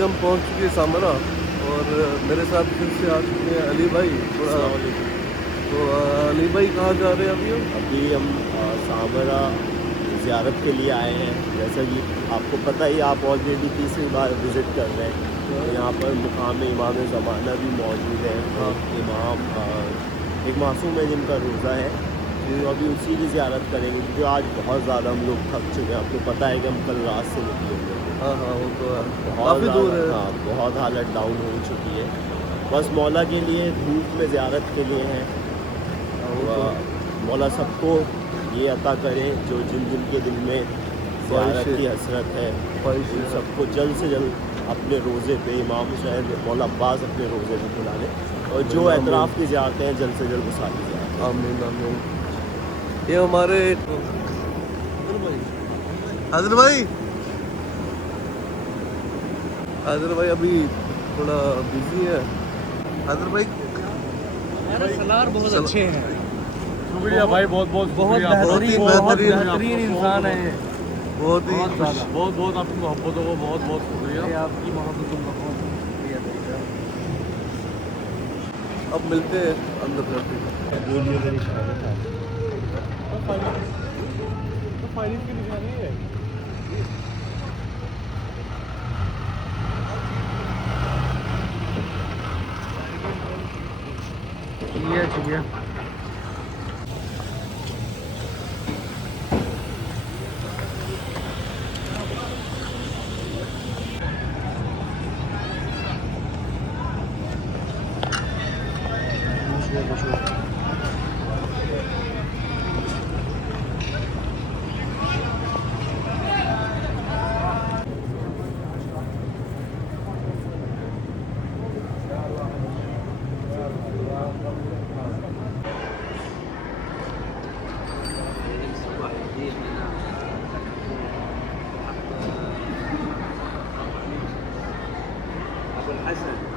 हम पहुंच चुके हैं सामरा और मेरे साथ फिर से आ चुके हैं अली भाई। तो अली भाई कहाँ जा रहे हैं अभी हम? अभी हम सामरा ज़ियारत के लिए आए हैं। जैसा कि आपको पता ही, आप ऑलरेडी तीसरी बार विज़िट कर रहे हैं। तो यहाँ पर मुकाम इमाम ज़माना भी मौजूद है। इमाम एक मासूम है जिनका रोज़ा है, तो अभी उसी की ज़ियारत करेंगे क्योंकि आज बहुत ज़्यादा हम लोग थक चुके हैं। आपको पता है कि हम कल रात से निकले हुए हैं। हाँ हाँ, वो तो है, बहुत काफ़ी दूर है। हाँ, बहुत हालत डाउन हो चुकी है। बस मौला के लिए धूप में ज़ियारत के लिए हैं। मौला सबको ये अता करें जो जिन जिन के दिल में ज़ियारत की हसरत है, उन सबको जल्द से जल्द अपने रोज़े पे इमाम शायद मौला अब्बास अपने रोज़े पे बुला लें और जो एतराफ़ की ज़ियारतें हैं जल्द से जल्द वो सारी ज़ियारतें। आमीन आमीन। ये हमारे हाजिर भाई अभी थोड़ा बिजी है। हाजिर भाई सलार बहुत अच्छे हैं। शुक्रिया भाई, बहुत बहुत बहुत बेहतरीन इंसान है। बहुत ही बहुत बहुत आपकी मोहब्बतों को बहुत बहुत शुक्रिया। आपकी मोहब्बतों का बहुत शुक्रिया। अब मिलते हैं अंदर जाके। फाइनेंस की निशानी है। शुक्रिया।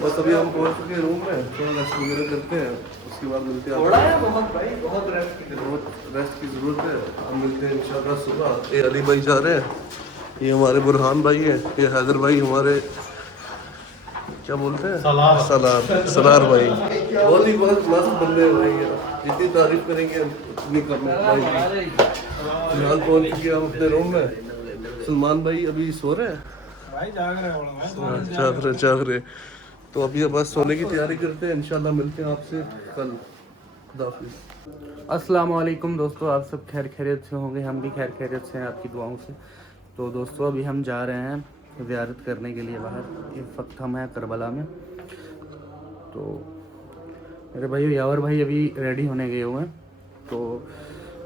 बस अभी हम पहुंच चुके हैं रूम में, थोड़ा रेस्ट वगैरह करते हैं, उसके बाद मिलते हैं। बहुत रेस्ट की ज़रूरत है। हम मिलते हैं इंशाल्लाह सुबह। ये अली भाई जा रहे हैं, ये हमारे बुरहान भाई हैं, ये हैदर भाई हमारे क्या बोलते हैं, सलार भाई। बहुत ही मस्त बंदे हैं भाई, जितनी तारीफ करेंगे उतनी कम है भाई। फिलहाल पहुंच चुके हम अपने रूम में। सलमान भाई अभी सो रहे हैं, भाई जाग रहे। तो अभी बस सोने की तैयारी करते हैं, इंशाल्लाह मिलते हैं आपसे कल। खुदा हाफिज़। अस्सलाम वालेकुम दोस्तों, आप सब खैर खैरियत से होंगे। हम भी खैर खैरियत से हैं आपकी दुआओं से। तो दोस्तों अभी हम जा रहे हैं ज़ियारत करने के लिए बाहर। इस वक्त हम हैं करबला में। तो मेरे भाई यावर भाई अभी रेडी होने गए हुए हैं, तो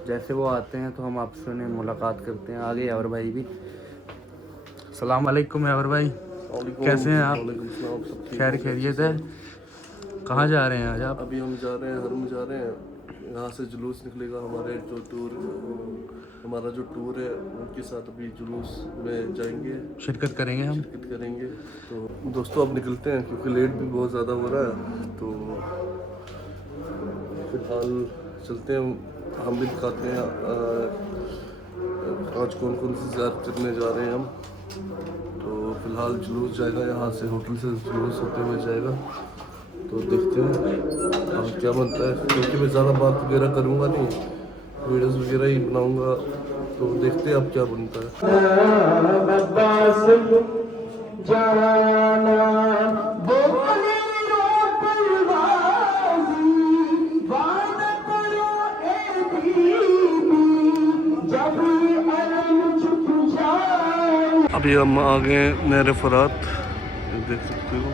जैसे वो आते हैं तो हम आपसे उन्हें मुलाकात करते हैं। आगे यावर भाई भी। अस्सलाम वालेकुम यावर भाई, कैसे हैं आप? खैर खैरियत है। कहाँ जा रहे हैं आज आप? अभी हम जा रहे हैं, हरम जा रहे हैं। यहाँ से जुलूस निकलेगा हमारा जो टूर है उनके साथ। अभी जुलूस में जाएंगे, शिरकत करेंगे हम। तो दोस्तों अब निकलते हैं क्योंकि लेट भी बहुत ज़्यादा हो रहा है। तो फिलहाल चलते हैं, हम भी दिखाते हैं आज कौन कौन सी ज़ियारत करने जा रहे हैं हम। तो फिलहाल जुलूस जाएगा यहाँ से, होटल से जुलूस होते हुए जाएगा। तो देखते हैं अब क्या बनता है, क्योंकि मैं ज़्यादा बात वगैरह करूँगा नहीं, वीडियोस वगैरह ही बनाऊँगा। तो देखते हैं अब क्या बनता है। अभी हम आ गए नहर फरात, देख सकते हो।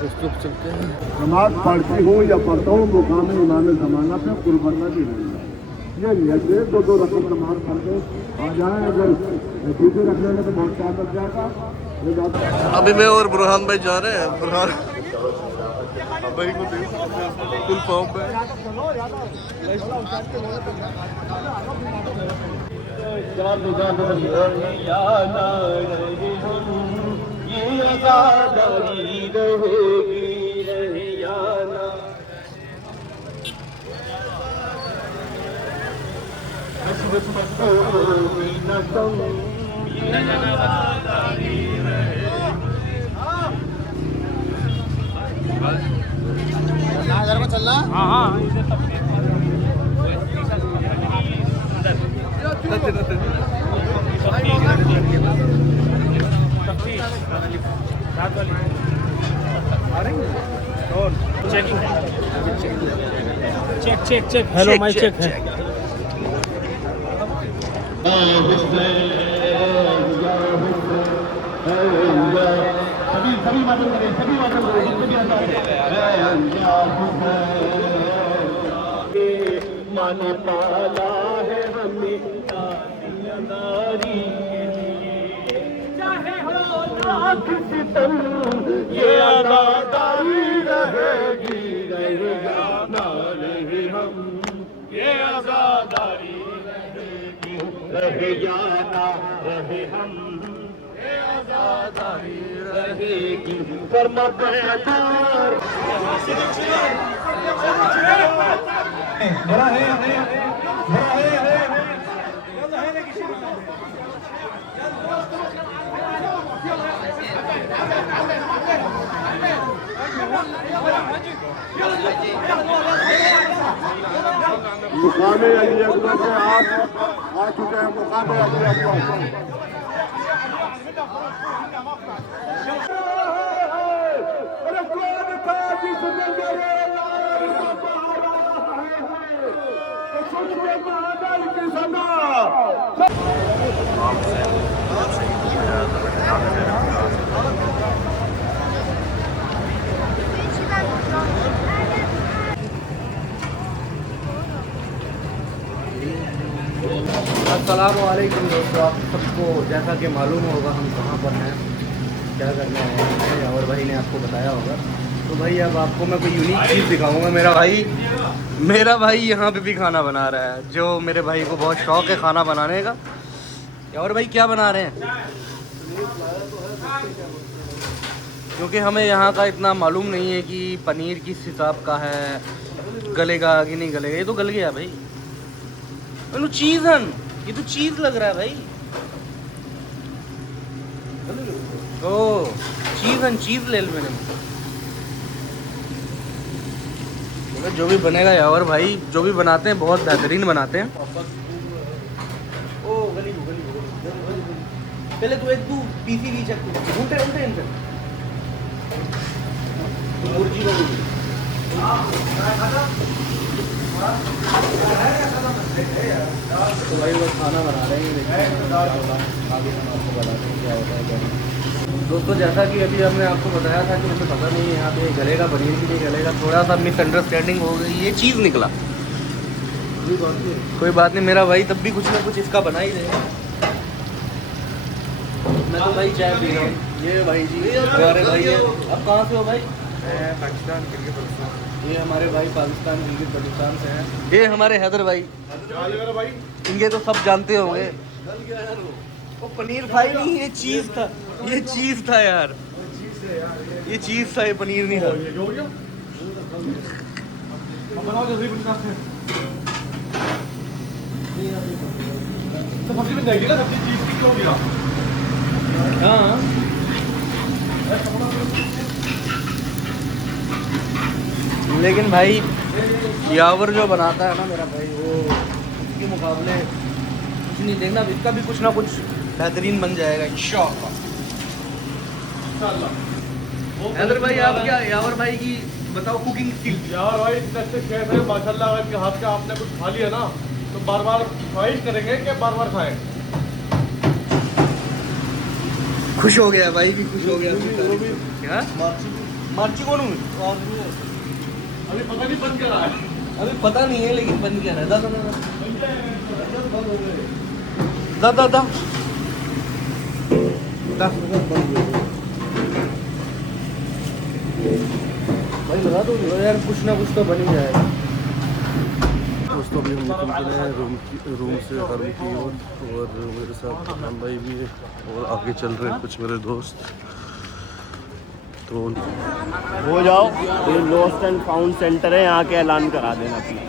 दोस्तों चलते हैं। नमाज पढ़ती हूँ या पढ़ता हूँ मुकाम इमाम ज़माना पे कुर्बाना भी नहीं है। ये नहीं है दो रकम नमाज पढ़ के आ जाए, अगर नतीजे रखने में तो बहुत टाइम लग जाएगा। अभी मैं और बुरहान भाई जा रहे हैं। बुरहान भाई को देख सकते हैं फुल फॉर्म पे। चेक हेलो माइक चेक है। सभी बातें करें, सभी बातें करें, जितने भी माने पाला है हमें चाहे हो लाख सितम, ये अदादारी रहेगी, रहे जाना रहे हम, ये अदादारी रहेगी, रहे जाना रहे हम, ये अदादारी रहेगी। फरमा बेकार बड़ा है मुकामे अली अकबर से आप आ चुके हैं। मुकामे अली अकबर अस्सलामुअलैकुम दोस्तों, आप सबको जैसा कि मालूम होगा हम कहाँ पर हैं, क्या करने आए हैं, और भाई ने आपको बताया होगा। तो भाई अब आपको मैं कोई यूनिक चीज़ दिखाऊंगा। मेरा भाई यहाँ पे भी खाना बना रहा है, जो मेरे भाई को बहुत शौक़ है खाना बनाने का। और भाई क्या बना रहे हैं, क्योंकि हमें यहाँ का इतना मालूम नहीं है कि पनीर किस हिसाब का है, गलेगा कि नहीं गलेगा। ये तो गल गया भाई, चीज़न ये तो चीज़ लग रहा है भाई। ओ चीज़ ले लो मैंने। जो भी बनेगा यार भाई, जो भी बनाते हैं बहुत बेहतरीन बनाते हैं। ओ गली पहले तू एक पीसी भी चेक उल्टे इनसे मुर्गी को तो भाई वो खाना बना रहे हैं, आगे हम आपको बताते हैं क्या होता है क्या। दोस्तों जैसा कि अभी हमने आपको बताया था कि मुझे पता नहीं है यहाँ पे गलेगा पनीर की नहीं गलेगा, थोड़ा सा मिसअंडरस्टैंडिंग हो गई, ये चीज़ निकला। कोई बात नहीं, मेरा भाई तब भी कुछ ना कुछ इसका बना ही देगा। मैं तो भाई चाय पी रहा हूँ। ये भाई जी हमारे भाई है। अब कहाँ से हो भाई? पाकिस्तान क्रिकेट बल्तिस्तान। ये हमारे भाई पाकिस्तान क्रिकेट बल्तिस्तान से हैं। ये हमारे हैदर भाई, इनके तो सब जानते होंगे। वो पनीर भाई नहीं, ये चीज़ था, ये चीज़ था यार। ये चीज था, ये पनीर नहीं था। ये हो गया अब बनाओ जल्दी बनना है तो सब्जी बन जाएगी ना सब्जी चीज की हो गया हाँ लेकिन भाई यावर जो बनाता है ना मेरा भाई, वो उसके मुकाबले कुछ नहीं, देखना इसका भी कुछ ना कुछ बेहतरीन बन जाएगा इंशाअल्लाह। हैदर भाई आप क्या यावर भाई की बताओ कुकिंग स्किल। यार भाई इतने अच्छे शेफ है माशाल्लाह, इनके हाथ का आपने कुछ खा लिया ना तो बार बार ख्वाहिश करेंगे कि बार बार खाएं। खुश हो गया भाई भी, खुश हो गया। वो भी क्या मार्ची कौन हूँ? अभी पता नहीं बंद कर रहा है। अभी पता नहीं है लेकिन बंद क्या है। दादा भाई लगा दो यार, कुछ ना कुछ तो बन ही जाएगा। दोस्तों अभी हम निकल के हैं रूम से हरम की ओर, और मेरे साथ पठान भाई भी है और आगे चल रहे हैं कुछ मेरे दोस्त। तो हो जाओ, ये लॉस्ट एंड फाउंड सेंटर है, यहाँ के ऐलान करा देना प्लीज।